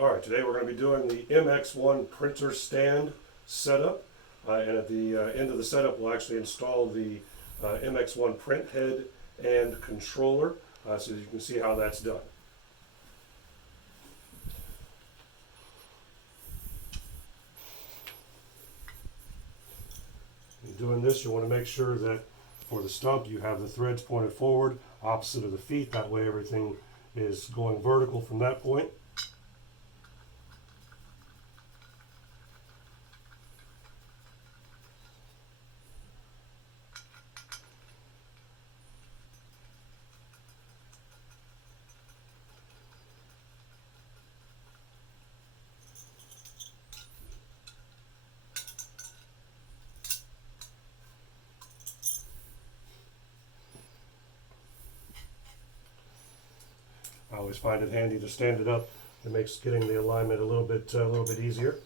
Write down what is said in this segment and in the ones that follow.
Alright, today we're going to be doing the MX1 printer stand setup, and at the end of the setup we'll actually install the MX1 print head and controller, so you can see how that's done. In doing this, you want to make sure that for the stump you have the threads pointed forward, opposite of the feet. That way everything is going vertical from that point. I always find it handy to stand it up. It makes getting the alignment a little bit easier.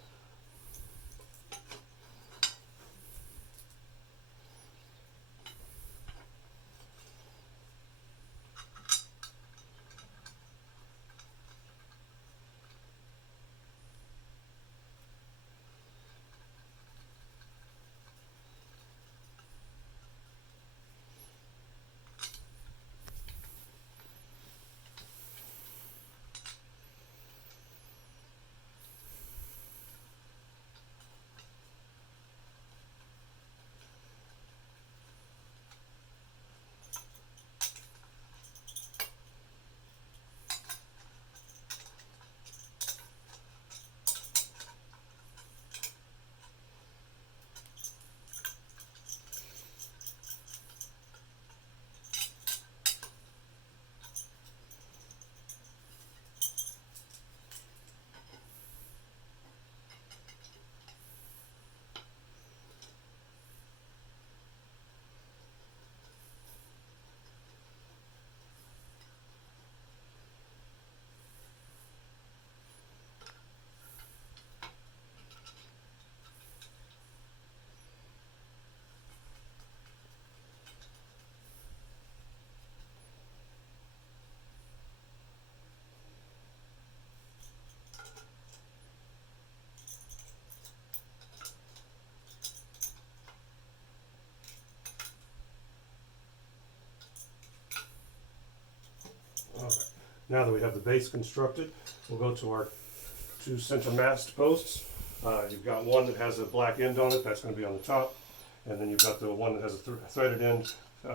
Alright, now that we have the base constructed, we'll go to our two center mast posts. You've got one that has a black end on it, that's going to be on the top, and then you've got the one that has a threaded end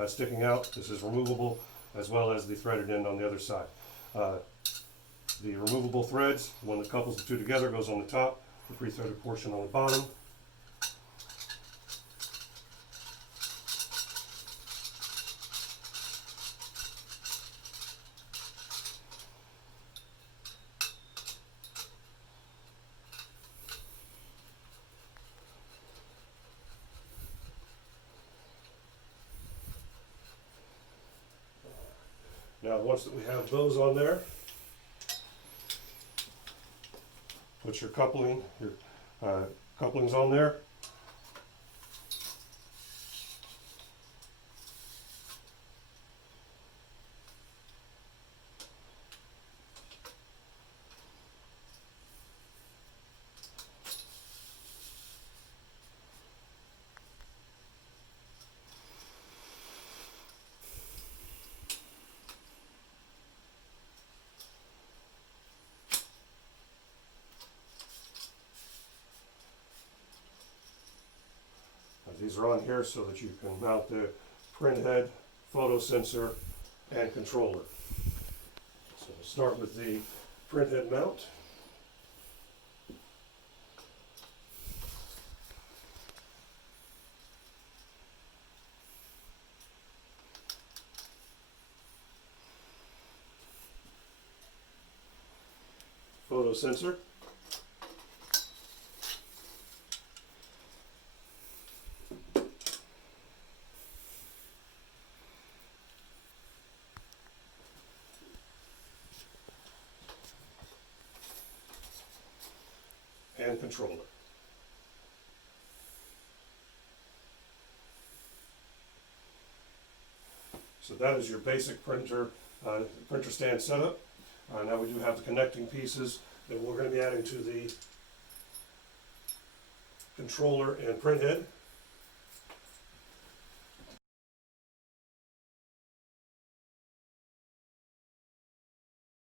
sticking out. This is removable, as well as the threaded end on the other side. The removable threads, the one that couples the two together, goes on the top, the pre-threaded portion on the bottom. Now, once that we have those on there, put your couplings on there. These are on here so that you can mount the print head, photo sensor, and controller. So we'll start with the print head mount. Photo sensor. And controller. So that is your basic printer stand setup. Now we do have the connecting pieces that we're going to be adding to the controller and print head.